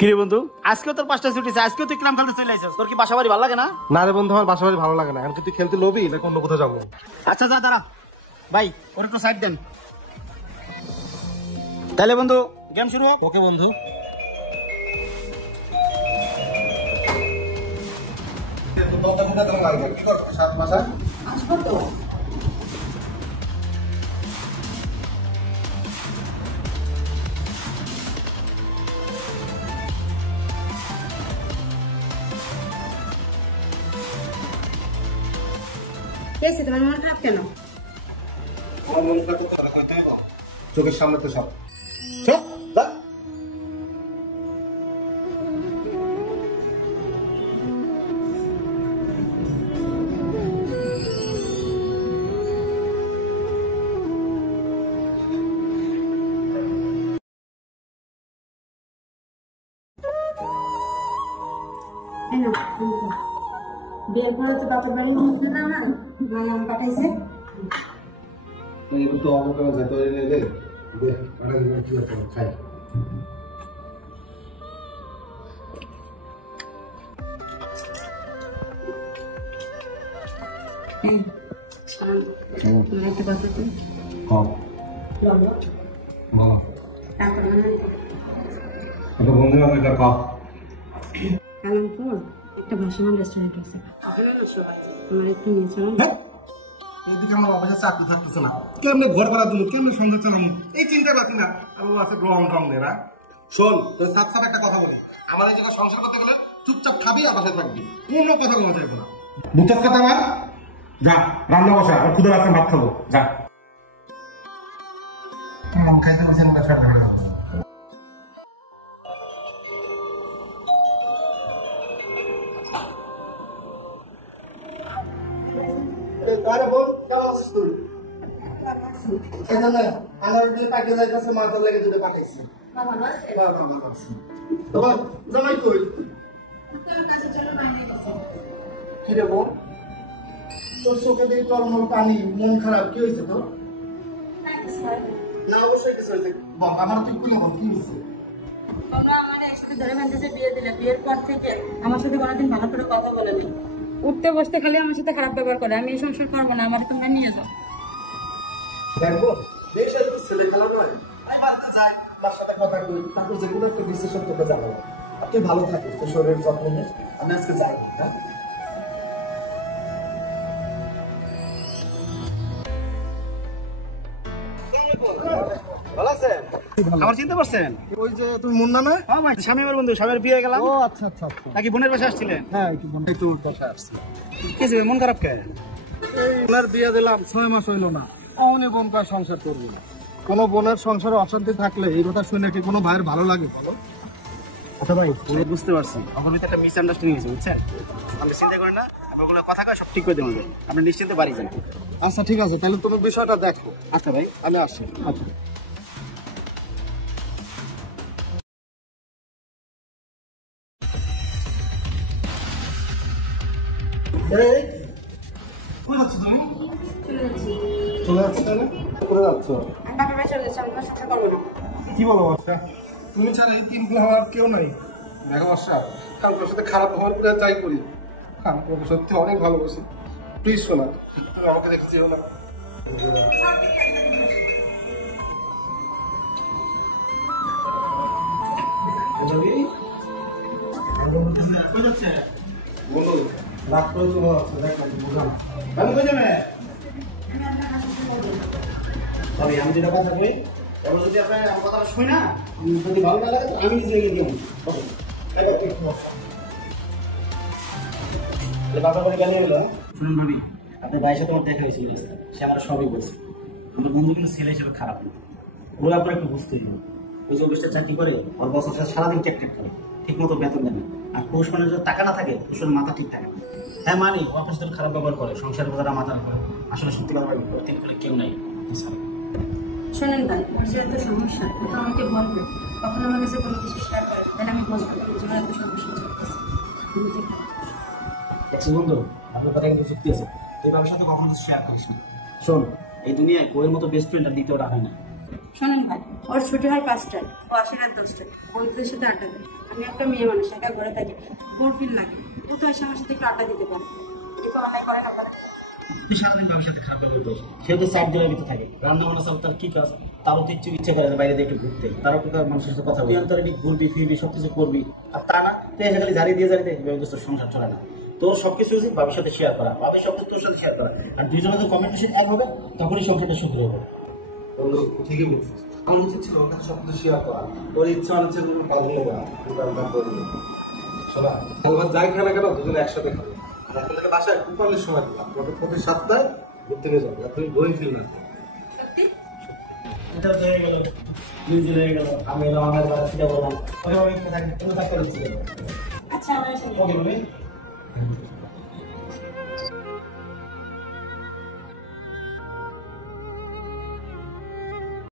কি রে বন্ধু, আজকেও তোর 5টা ছুটি আছে, আজকেও তুই ক্লাম খেলতে চলে আইছিস। তোর কি বাসা বাড়ি ভালো লাগে না? না রে বন্ধু, আমার বাসা বাড়ি ভালো লাগে না। এখন কি তুই খেলতে লবি না অন্য কোথাও যাবো? আচ্ছা যা, দাঁড়া ভাই, ওর একটু সাইড দেন। তাহলে বন্ধু গেম শুরু হোক। ওকে বন্ধু। তোমার মন খারাপ কেন? চোখের সামনে তো সব বিয়ের পরে তো বাপের বাড়ি নিয়ে না না মামা পাঠাইছে। তো আমাকে যেতে নেই রে, কি খাই। একটা কথা তো বন্ধু কালামপুর একটা ভাসমান রেস্টুরেন্ট আছে, আমার একটু নিয়ে চলো। এদিকে আমার অবশ্যই চাকরি থাকতেছে না, কেমনে ঘর ভাড়া দিল, কেমনে সংসার চালামু, এই চিন্তায় পাচ্ছি না। আর ও আছে গ্রহণ কম নেরা। শোন, তোর সাথে সাথে একটা কথা বলি, আমার এই জায়গায় সংসার করতে গেলে চুপচাপ খাবি আর বাসায় থাকবি, কোনো কথা বলা যাবে না। বুঝছস কথা আমার? যা রান্না বসা, আর ক্ষুধা লাগছে, ভাত খাবো, যা। খাইতে বসেন না, ফেল ফেল। আরে বল, কেমন আছিস তুই? এখানে আমার দিকে তাকিয়ে যাইতেছে, মাথা লেগে দুটো কাটাইছে। বাবা ভালো আছে? বাবা ভালো আছে। বাবা জামাই কই? তোর কাছে চলো, বাইরে গেছে। কি রে বোন, তোর চোখে দিয়ে টলমল পানি, মন খারাপ, কি হয়েছে তোর? না অবশ্যই কিছু হয়েছে, বল আমার, তুই খুলে বল কি হয়েছে। বাবা আমার একসাথে ধরে বাঁধতে বিয়ে দিলে, বিয়ের পর থেকে আমার সাথে কোনোদিন ভালো করে কথা বলেনি, উঠতে বসতে খালি আমার সাথে খারাপ ব্যবহার করে। আমি এই সংসার করবো না, আমার তোমরা নিয়ে যাও। দেখবো বেশ, এই তো ছেলে খেলা নয়। আমি বাড়িতে যাই, তার সাথে কথা বলি, তারপর যে কোনো একটু ডিসিশন তোকে জানাবো। আর তুই ভালো থাকিস, তোর শরীরের যত্ন নিস। আমি আজকে যাই, হ্যাঁ? ভালো আছেন? আমার চিনতে পারছেন? ওই যে তুমি মুন্না না? হ্যাঁ ভাই, স্বামী আমার বন্ধু, স্বামীর বিয়ে গেলাম। ও আচ্ছা আচ্ছা আচ্ছা। নাকি বোনের বাসায় আসছিলেন? হ্যাঁ একটু বাসায় আসছি। কিছু মন খারাপ কে? এই বোনের বিয়ে দিলাম, 6 মাস হইলো না, অনে বোন কয় সংসার করবো না। কোনো বোনের সংসারে অশান্তি থাকলে এই কথা শুনে কি কোনো ভাইয়ের ভালো লাগে বলো? আচ্ছা ভাই, বুঝতে পারছি, আমার ভিতরে একটা মিসআন্ডারস্ট্যান্ডিং হয়েছে, বুঝছেন? আপনি চিন্তা করেন না, ওগুলো কথা কয় সব ঠিক করে দেবেন, আপনি নিশ্চিন্তে বাড়ি যান। আচ্ছা ঠিক আছে, তাহলে তুমি বিষয়টা দেখো। আচ্ছা ভাই, আমি আসি। আচ্ছা। কই যাচ্ছ তুমি? চলে যাচ্ছ তাহলে? কোথায় যাচ্ছ? আমি বাপের বাড়ি চলে যাচ্ছি, আমি তোমার সাথে করবো না। কি বলো বর্ষা, তুমি ছাড়া এই তিন আমার কেউ নাই। দেখো বর্ষা, আমি তোর সাথে খারাপ ব্যবহার করে যাই করি, আমি তোমাকে সত্যি অনেক ভালোবাসি। প্লিজ শোনা, তুমি আমাকে দেখে যেও না। বলো, রাগ করে চলে যাচ্ছে, দেখ না বোঝা না। আমি কই যাবে? তবে আমি যেটা কথা কই, এবার যদি আপনি আমার কথাটা শুই না, যদি ভালো না লাগে, আমি নিজে গিয়ে দিও। এবার তুই শোনো। বাবার করে গেলে হলো। শুনুন ভাবি, আপনার ভাইয়ের সাথে আমার দেখা হয়েছিল রাস্তায়, সে আমার সবই বলছে। আমার বন্ধু কিন্তু ছেলে হিসেবে খারাপ না, ওরা আপনার একটু বুঝতেই হবে। ওই যে অফিসটা চাকরি করে, ওর বছর সারাদিন টেক করে, ঠিক মতো বেতন দেবে। আর পুরুষ মানুষ যদি টাকা না থাকে, পুরুষের মাথা ঠিক থাকে না। হ্যাঁ মানি, ও আপনার সাথে খারাপ ব্যবহার করে, সংসার বোঝাটা মাথা করে। আসলে সত্যি কথা বলি, ওর তিন করে কেউ নাই। শোনেন ভাই, ওর যে এত সমস্যা, ও তো আমাকে বলবে, কখন আমার কাছে কোনো কিছু শেয়ার করে, তাহলে আমি বুঝবো জীবনে এত সমস্যা চলতেছে। দেখছি বন্ধু, আপনার কথা কিন্তু যুক্তি আছে, তুই বাবার সাথে কখনো কিছু শেয়ার করিস না। শোন, এই দুনিয়ায় বইয়ের মতো বেস্ট ফ্রেন্ড আর দ্বিতীয়টা হয় না। শোনেন ভাই, ওর ছুটি হয় 5টায়, ও আসে রাত 10টায়, বন্ধুদের সাথে আড্ডা দেয়। আমি একটা মেয়ে মানুষ, একা ঘরে থাকি, বোর ফিল লাগে। ও তো এসে আমার সাথে একটু আড্ডা দিতে পারে। এটা তো অন্যায় করেন আপনারা। তুই সারাদিন বাবার সাথে খারাপ ব্যবহার করিস, সে তো চার দিনের ভিতরে থাকে, রান্না বান্না সব তার কি কাজ, তারও তো ইচ্ছে করে বাইরে দিয়ে একটু ঘুরতে, তারও তো তার মানুষের সাথে কথা বলবি, অন্তরে ঘুরবি ফিরবি সব কিছু করবি। আর তা না তুই এসে খালি ঝাড়ি দিয়ে তোর সংসার চলে না। তোর সবকিছু উচিত বাবার সাথে শেয়ার করা, বাবার সব কিছু তোর সাথে শেয়ার করা, আর দুইজনে তো কমিউনিকেশন এক হবে, তখনই সংসারটা সুখী হবে। বন্ধু ঠিকই বলছিস, আমার উচিত ছিল ওর কাছে সব কিছু শেয়ার করা, ওর ইচ্ছা অনিচ্ছা পছন্দ করা, শোনা একবার যাই খানা কেন দুজনে একসাথে খাবো। আর আপনাদের বাসায় কুপালের সময় দিলাম, প্রতি সপ্তাহে ঘুরতে নিয়ে যাবো, তুমি বোরিং ফিল না। সত্যি? এটা তো হয়ে গেল, দুই হয়ে গেল, আমি এলাম আমার বাড়ি থেকে বললাম ওকে আমি থাকতে দিচ্ছি। আচ্ছা, আমার এসে ওকে বলি